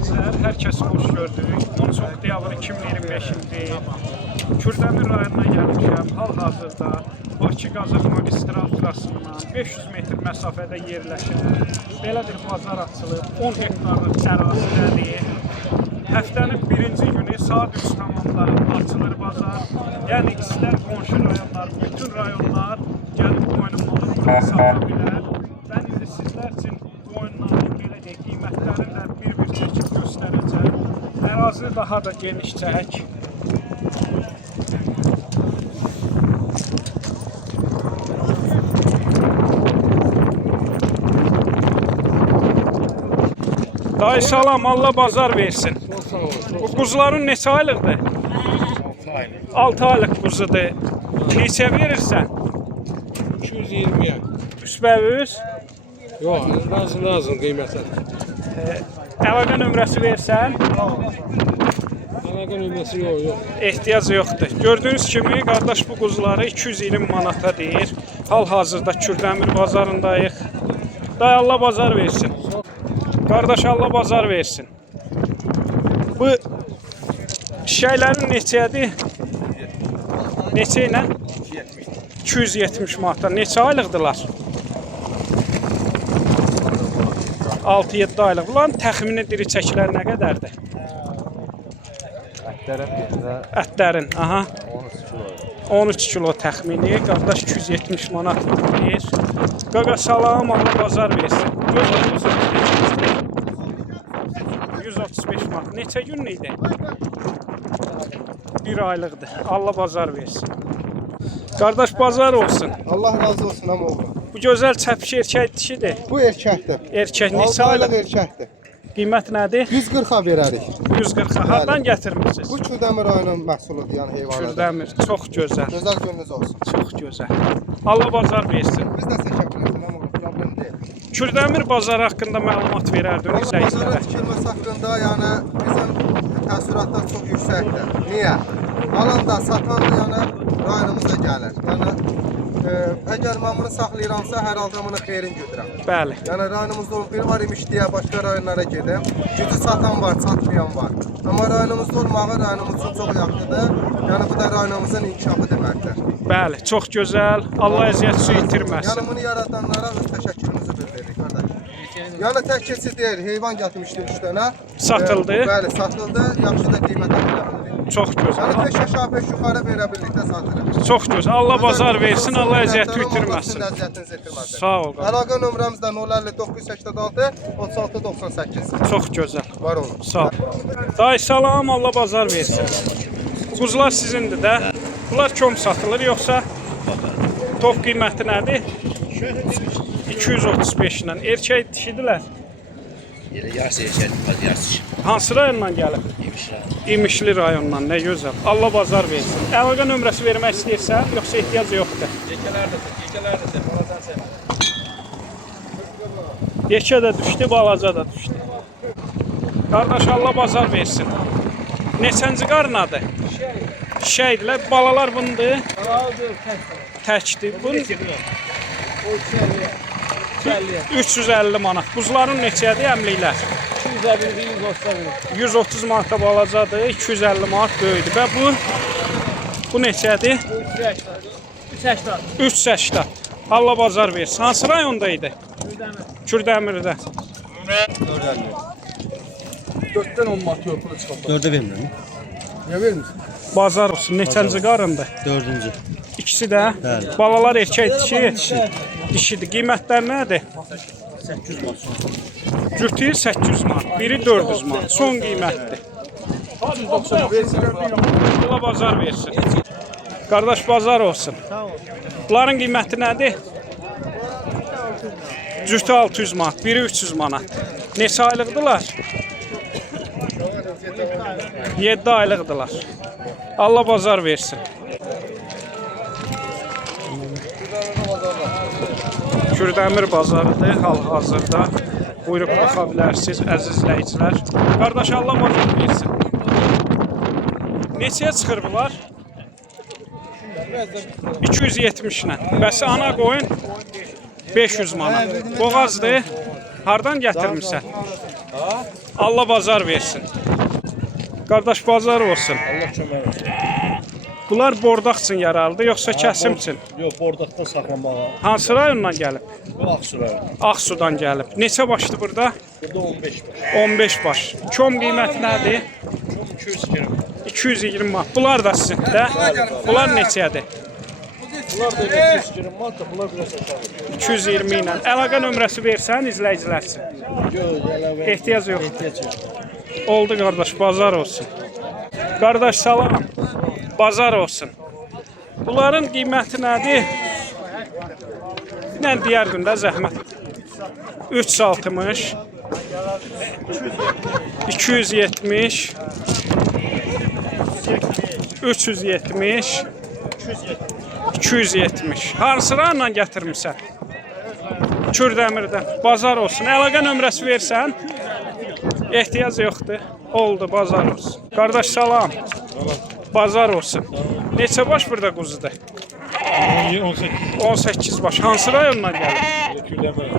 izləyicilər, hər kəsi xoş gördük. 13 oktyabr 2025-ci il Kürdəmir rayonuna gəlmişəm. Hal-hazırda Bakı-Qazax magistral trassından 500 metr məsafədə yerləşən belə bir bazar açılıb. 10 hektarlıq ərazidədir. Həftənin birinci günü saat 3 tamamlarında açılır bazar. Yəni istər qonşu rayonlar, bütün rayonlar gəlib qoyunmalı burada sata bilər. Mən indi sizlər üçün qoyunların belə deyək, qiymətlərini də bir-bir çəkib göstərəcəm. Ərazini daha da geniş çək. Dayı salam, Allah bazar versin. Bu quzuların neçə aylıqdır? 6 aylıq quzudur. Neçə verirsən? 220'ye. Üsbəüz. Yok, lazım kıymetli. Əlaqə nömrəsi versən? Əlaqə nömrəsi yok. Ehtiyac yoxdur. Gördüyünüz kimi qardaş bu quzuları 220 manata deyir. Hal-hazırda Kürdəmir bazarındayıq. Day Allah bazar versin. Qardaş Allah bazar versin. Bu şeylərin neçədir? Neçə ilə? 270 manatdan. Neçə aylıqdırlar? 6-7 aylıq. Bunların təxmini diri çəkilər nə qədərdir? Ətlərin, aha. 13 kilo təxmini. Qardaş 270 manat deyir. Qaqa salam, Allah bazar versin. 135 manat. Neçə günlük idi? 1 aylıqdır. Allah bazar versin. Qardaş bazar olsun. Allah razı olsun ama oğlum. Bu gözəl çəpiş erkək dişidir. Bu erkəkdir. Erkək 6 neçə aylıq aylıq? erkəkdir. Qiymət nədir? 140'a verərik. 140. Hardan gətirmisiniz? Bu Kürdəmir rayonunun məhsuludur, yəni heyvanlar. Kürdəmir. Çox gözəl. Gözəl gününüz olsun. Çox gözəl. Allah bazar versin. Biz də təşəkkür edirəm ama oğlum, problem deyil. Kürdəmir bazarı haqqında məlumat verərdiniz Bazara izləyicilərə. tikilməsi haqqında yəni bizim təəssüratlar çox yüksəkdir. Niyə? Alan da, satan da yəni rayonumuza gəlir. Yəni əgər mən bunu saxlayıramsa, hər halda bunu xeyrin güdürəm. Bəli. Yəni rayonumuzda bir var imiş deyə başqa rayonlara gedim. Gücü satan var, satmayan var. Amma rayonumuzda olmağı rayonumuz üçün çox yaxşıdır. Yəni bu da rayonumuzun inkişafı deməkdir. Bəli, çox gözəl. Allah əziyyəti itirməsin. Yəni bunu yaradanlara öz təşəkkürümüzü bildiririk qardaş. Yəni tək keçid deyil, heyvan gətirmişdim 3 dənə. Satıldı. Bəli, satıldı. Yaxşı da qiymətə verə bildik. Çox gözəl. Yəni 5 aşağı 5 yuxarı verə bildikdə satırıq. Çox gözəl. Allah bazar versin, Allah əziyyəti itirməsin. Əziyyətinizi itirməsin. Sağ ol. Əlaqə nömrəmiz də 05986 3698. Çox gözəl. Var olun. Sağ ol. Day salam, Allah bazar versin. Quzular sizindir də. Bunlar kom satılır yoxsa? Top qiyməti nədir? 235 ilə. Erkək dişidirlər. Yarısı erkek, yarısı Hansı rayondan gəlib? İmişli rayondan. Nə gözəl. Allah bazar versin. Əlaqə nömrəsi vermək istəyirsən, yoxsa ehtiyac yoxdur? Yekə də düşdü, balaca da düşdü. Qardaş Allah bazar versin. Neçənci qarnadır? Şeydirlər, balalar bundur. Təkdir. Bu 350 manat. Quzuların neçədir əmliklər? 130 manata balacadır, 250 manat böyüdür. Və bu neçədir? 380. Allah bazar versin. Hansı rayonda idi? Kürdəmirdə. 4'ten 10 manat yok, bunu çıxartdım. 4'e vermiyorum. Niyə vermirsən? Bazar olsun. Neçənci qarındır? 4'üncü. İkisi də. Bəli. Balalar erkək dişidir. Qiymətlər nədir? 800 manat. Cütü 800 manat. Biri 400 manat. Son qiymətdir. Allah bazar versin. Qardaş bazar olsun. Bunların qiyməti nədir? Cütü 600 manat. Biri 300 manat. Neçə aylıqdılar? 7 aylıqdılar. Allah bazar versin. Kürdəmir bazarıdır hal-hazırda. Buyurub baxa bilərsiniz əziz izləyicilər. Qardaş Allah bazar versin. Neçəyə çıxır bunlar? 270 ilə. Bəs ana qoyun 500 manat. Boğazdır. Hardan gətirmirsən? Allah bazar versin. Qardaş bazar olsun. Allah kömək olsun. Bunlar bordaq üçün yararlıdır, yoxsa kəsim üçün? Yox, bordaqda saxlamağa. Hansı rayondan gəlib? Bu Ağsuran. Ağsudan gəlib. Neçə başdır burada? Burada 15 baş. 15 baş. Kom qiyməti nədir? Çok 220. 220 manat. Bunlar da sizdə. Bunlar neçədir? Bunlar da 220 manat da bunlar biraz aşağı. 220 ilə. Əlaqə nömrəsi versən izləyicilər üçün. Yox, əlavə. Ehtiyac yox. Ehtiyac yox. Oldu qardaş, bazar olsun. Qardaş salam. Bazar olsun. Bunların qiyməti nədir? Nə digər gündə zəhmət. 360 270 370 270. Hansı rayonla gətirmisən? Kürdəmirdən. Bazar olsun. Əlaqə nömrəsi versən? Ehtiyac yoxdur. Oldu, bazar olsun. Qardaş salam. Bazar olsun. Neçə baş burada quzudur? 18 baş. Hansı rayondan gəlib?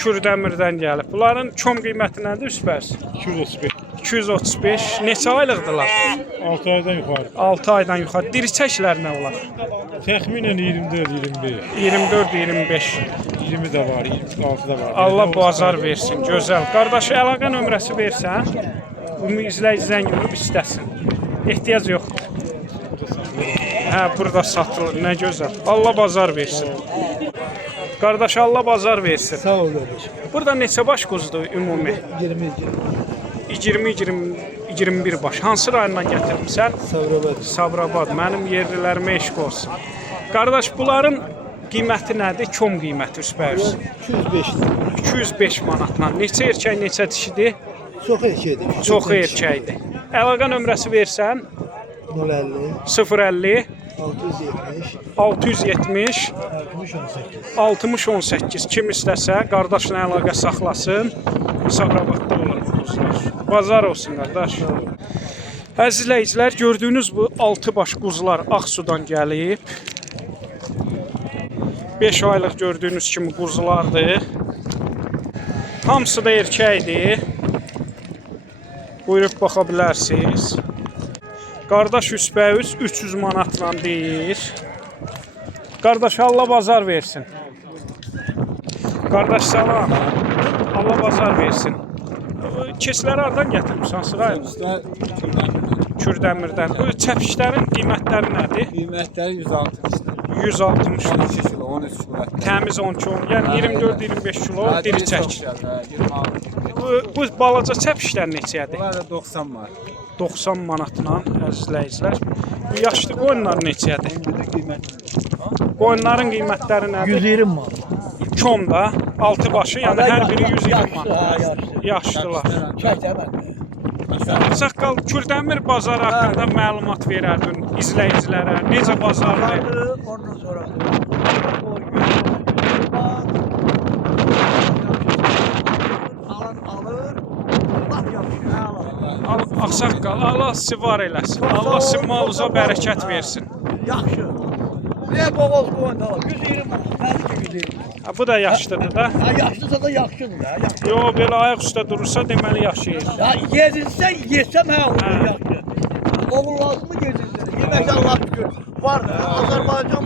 Kürdəmirdən gəlib. Bunların kom qiyməti nədir üstbəz? 235. 235. Neçə aylıqdılar? 6 aydan yuxarı. 6 aydan yuxarı. Dirçəklər nə olar? Təxminən 24-25. 24-25. 20 də var, 26 da var. Allah bazar versin. Gözəl. Qardaş əlaqə nömrəsi versən, bunu izləyicilər görüb istəsin. Ehtiyac yoxdur. Hə, burada satılır. Nə gözəl. Allah bazar versin. Qardaş Allah bazar versin. Sağ ol kardeşim. Burada neçə baş quzudur ümumi? 20-21 baş. Hansı rayondan gətirmisən? Savrabad. Sabrabad. Mənim yerlilərimə eşq olsun. Qardaş, bunların qiyməti nədir? Kom qiyməti üstbəüz. 205 lira. 205 manatla. Neçə erkək, neçə dişidir? Çok erkekdir. Çox erkəkdir. Əlaqə nömrəsi versən 050 050 670 670 60 18. 6018. Kim istəsə qardaşla əlaqə saxlasın. Sabrabadda olur. Bazar olsun qardaş. Əziz izləyicilər, gördüyünüz bu 6 baş quzular Ağsudan gəlib. 5 aylıq gördüyünüz kimi quzulardır. Hamısı da erkəkdir. Buyurub baxa bilərsiniz. Qardaş üstbəüz 300 manatla deyir. Qardaş Allah bazar versin. Qardaş salam. Allah bazar versin. Keçiləri hardan gətirmişsən sırayla? Kürdəmirdən. Bu çəpişlərin qiymətləri nədir? Qiymətləri 160. 160 12 kilo, 13 kilo. təmiz 12 kilo, yəni 24-25 kilo diri çək. 26. Bu balaca çəpişlər neçədir? Bunlar da 90 var. 90 manatla əzizləyicilər. Bu yaşlı qoyunlar neçədir? Qoyunların qiymətləri nədir? 120 manat. Komda 6 başı, yəni hər biri 120 manat. Yaşlılar. Saqqal, Kürdəmir bazarı haqqında məlumat verərdin izləyicilərə. Necə bazardır? Ondan sonra alır. Laf yapışır. Ağsaqqal, Allah sizi var eləsin. Allah sizin malınıza bərəkət versin. Yaxşı. Ne boğaz koyun alır? 120 manat. Her 120. Ha, bu da yaşlıdır da. Ha yaşlısa da yaxşıdır da. Yaxşı. Yo, belə ayaq üstə durursa deməli yaşayır. Ya yedinse yesem ha olur yaxşı. Oğul lazım mı yedinse? Yemekten Allah şükür. Var. Azerbaycan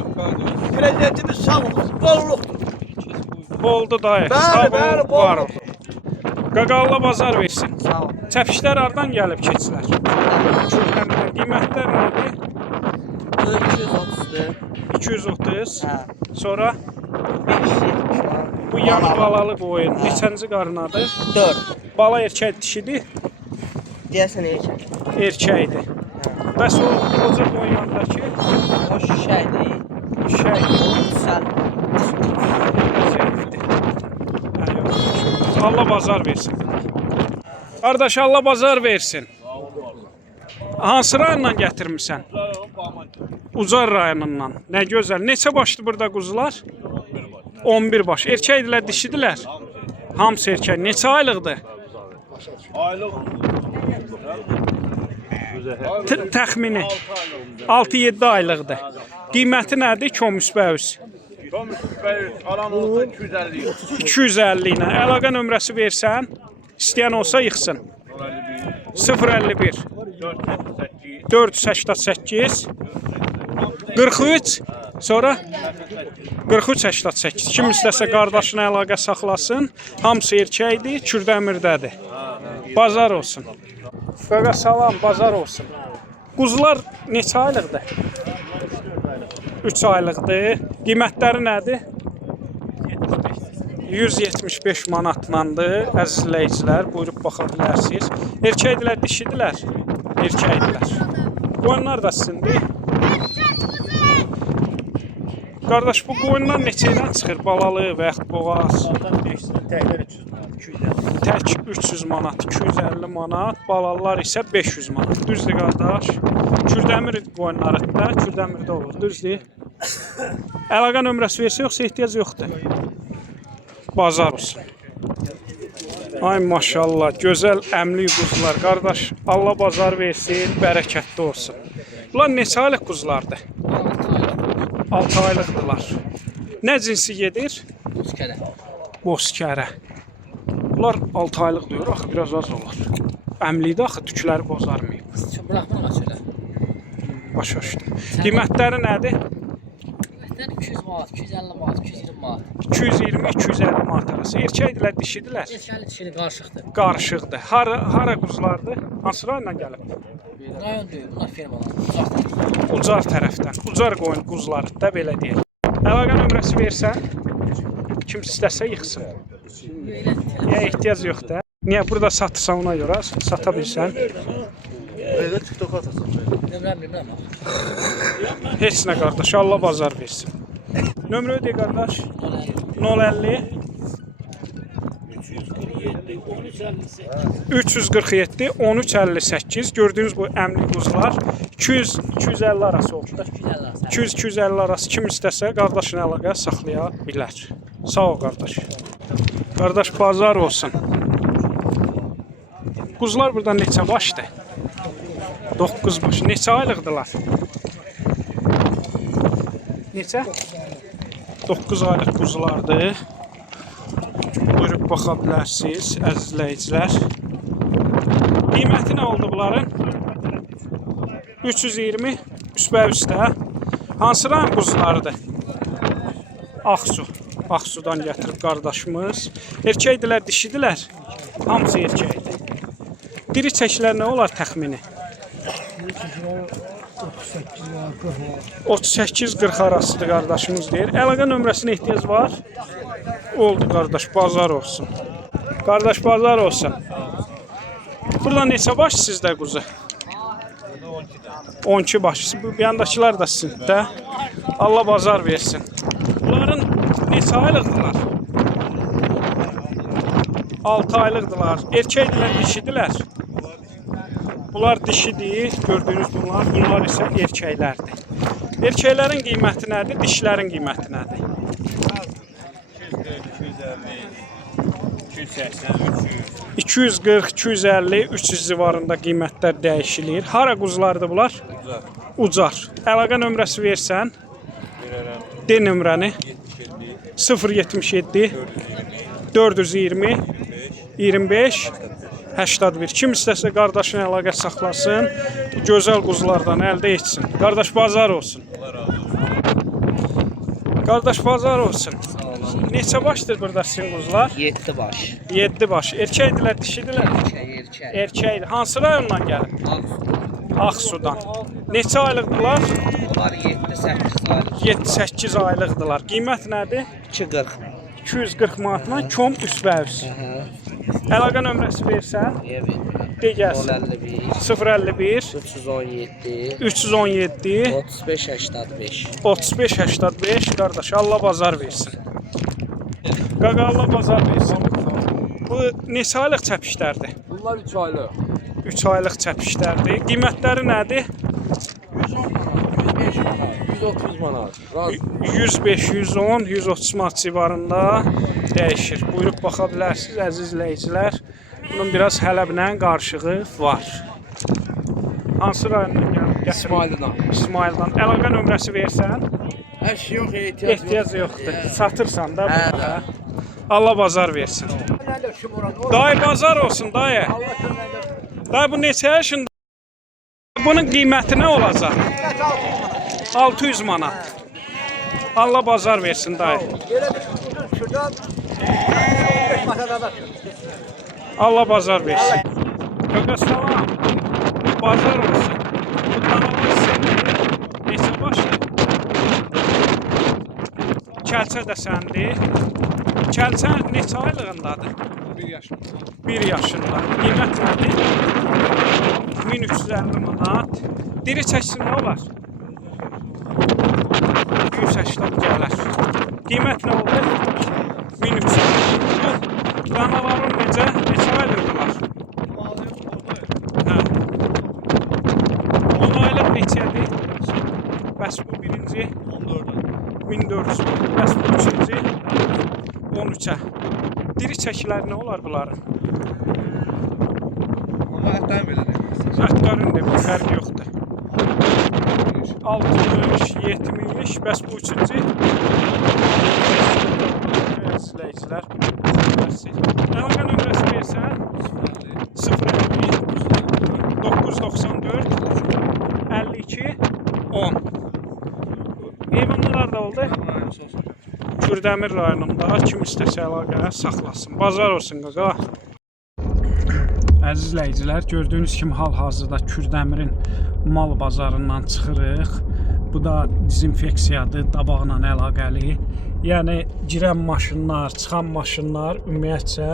prezidentimiz sağ olsun. Bolluktur. Oldu dayı. Bəli, Sağ ol, bəli, var ol. bolluktur. Qaqalla bazar versin. Sağ ol. Çəpişlər hardan gəlib keçilər? Kürdəmdən. Qiymətlər nədir? 230'du. 230. Ha. Sonra 570 var. bu yanı balalı qoyun. Neçənci qarınadır? 4. Bala erkək dişidir? Deyəsən erkək. Erkəkdir. Bəs o qoca qoyun yanındakı O şeydir. şey Sen. zəifdir. Allah bazar versin. Qardaş Allah bazar versin. Hansı rayondan gətirmisən? Ucar rayonundan. Nə gözəl. Neçə başdır burada quzular? 11 baş. Erkəkdirlər, dişidirlər? Hamısı erkək. Neçə aylıqdır? Təxmini 6-7 aylıqdır. Qiyməti nədir? Komüsbəüz. Alan olsa 250. 250 ilə. Əlaqə nömrəsi versən İstəyən olsa yıxsın. 051 488 43 sonra 4388. Kim istəsə qardaşına əlaqə saxlasın. Hamısı erkəkdir, Kürdəmirdədir. Bazar olsun. Qaqa salam, bazar olsun. Quzular neçə aylıqdır? 3 aylıqdır. Qiymətləri nədir? 175 manatlandır. Əzizləyicilər, buyurub baxa bilərsiniz. Erkəkdilər, dişidilər? Erkəkdilər. Qoyunlar da sizindir. Qardaş, bu qoyunlar neçə ilə çıxır? Balalı və yaxud boğaz? Tək 300 manat, 250 manat. Balalılar isə 500 manat. Düzdür, qardaş? Kürdəmir qoyunları da Kürdəmirdə olur. Düzdür? Əlaqə nömrəsi versə yoxsa ehtiyac yoxdur? Bazar olsun. Ay maşallah, gözəl əmli quzular. Qardaş, Allah bazar versin, bərəkətli olsun. Bunlar neçə aylıq quzulardır? 6 aylıqdırlar. Nə cinsi gedir? Bozkərə. Bozkərə. Bunlar 6 aylıq diyor, axı biraz az olur. Əmlidir axı, tükləri bozarmayıb. Buraxmır açılar. Başa düşdüm. Qiymətləri nədir? 200 manat, 250 manat, 220 manat. 220-250 manat arası. Erkəkdilər, dişidilər? Erkəkli dişili qarışıqdır. Qarışıqdır. Hara quzulardır? Hansı rayondan gəlib? Rayon deyil, bunlar firmalar. Ucar tərəfdən. Ucar qoyun quzuları da belə deyil. Əlaqə nömrəsi versən, kim istəsə yıxsın. Ya ehtiyac yoxdur. Niyə burada satırsan ona görə? Sata bilsən. Bilməm. Heç nə qardaş, Allah bazar versin. Nömrə ödəy qardaş. 050 347 1358. Gördüyünüz bu əmli quzular 200-250 arası olur. 200-250 arası kim istəsə qardaşın əlaqə saxlaya bilər. Sağ ol qardaş. Qardaş bazar olsun. Quzular burada neçə başdır? 9 baş. Neçə aylıqdılar? Neçə? 9 aylıq quzulardır. Buyurub baxa bilərsiniz, əzizləyicilər. Qiyməti nə oldu bunların? 320 üstə. Hansı rayon quzularıdır? Ağsu. Ağsudan gətirib qardaşımız. Erkəkdilər, dişidilər? Hamısı erkəkdir. Diri çəkilər nə olar təxmini? 38-40 arasıdır qardaşımız deyir. Əlaqə nömrəsinə ehtiyac var? Oldu qardaş, bazar olsun. Qardaş, bazar olsun. Burada neçə baş sizdə quzu? 12 baş. Bu yandakılar da sizdə. Allah bazar versin. Bunların neçə aylıqdılar? 6 aylıqdılar. Erkəkdilər, dişidilər? Bunlar dişidir, gördüyünüz bunlar. Bunlar isə erkəklərdir. Erkəklərin qiyməti nədir? Dişlərin qiyməti nədir? 240, 250, 300 civarında qiymətlər dəyişilir. Hara quzulardır bunlar? Ucar. Əlaqə nömrəsi versən? De nömrəni. 077 420 25 81. Kim istəsə qardaşın əlaqə saxlasın, gözəl quzulardan əldə etsin. Qardaş, bazar olsun. Qardaş, bazar olsun. Neçə başdır burada sizin quzular? 7 baş. 7 baş. Erkəkdilər, dişidilər? Erkək. Erkəkdir. Hansı rayondan gəlib? Ağsudan. Neçə aylıqdılar? Bunlar 7-8 aylıq. 7-8 aylıqdılar. Qiymət nədir? 240. 240 manatla kom üstbəüz. Əlaqə nömrəsi versən? De gəlsin. 051 317 317 3585. 3585. Qardaş, Allah bazar versin. Qaqa, Allah bazar versin. Bu neçə aylıq çəpişlərdir? Bunlar 3 aylıq. 3 aylıq çəpişlərdir. Qiymətləri nədir? 130 manat. 105, 110, 130 manat civarında dəyişir. Buyurub baxa bilərsiniz, əzizləyicilər. Bunun biraz Hələblə qarışığı var. Hansı rayondan gəlib? İsmail'dan. İsmail'dan. Əlaqə nömrəsi versən? Her şey yok, ehtiyac Ehtiyac yoxdur. Satırsan da burada. Allah bazar versin. köməklə kim oran? Dayı bazar olsun dayı. Allah köməklə. Dayı bu neçə yaşında? Bunun qiyməti nə olacaq? 600 manat. Allah bazar versin dayı. Elə bir uzun şuradan 15 masada da. Allah bazar versin. Qaqa salam. Bazar olsun. Bu danalar sənin neçə başlı? Kəlçə də səndir. Kəlçə neçə aylığındadır? 1 yaşında. 1 yaşında. Qiymət nədir? 1350 manat. Diri çəksin nə olar? 180 gələr. Qiymət nə oldu? 1300. Danaların neçə aylığındalar? Hə. 10 aylıq neçədir? Bəs bu birinci? 1400. Bəs bu üçüncü? 13'ə. Diri çəkilər nə olar bunların? Ama etten verir. Ətlərin də bir fərqi yoxdur. 60, 70, bəs bu üçüncü? İzləyicilər, əlaqə nömrəsi versən 050 994 52 10. Heyvanlar harda oldu? Kürdəmir rayonunda. Kim istəsə əlaqə saxlasın. Bazar olsun qaqa. Əziz izləyicilər, gördüyünüz kimi hal-hazırda Kürdəmirin mal bazarından çıxırıq. Bu da dezinfeksiyadır, dabaqla əlaqəli. Yəni girən maşınlar, çıxan maşınlar ümumiyyətcə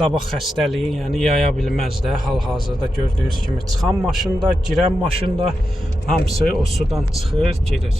dabaq xəstəliyi, yəni yaya bilməz də. Hal-hazırda gördüyünüz kimi çıxan maşında, girən maşında hamısı o sudan çıxır, girir.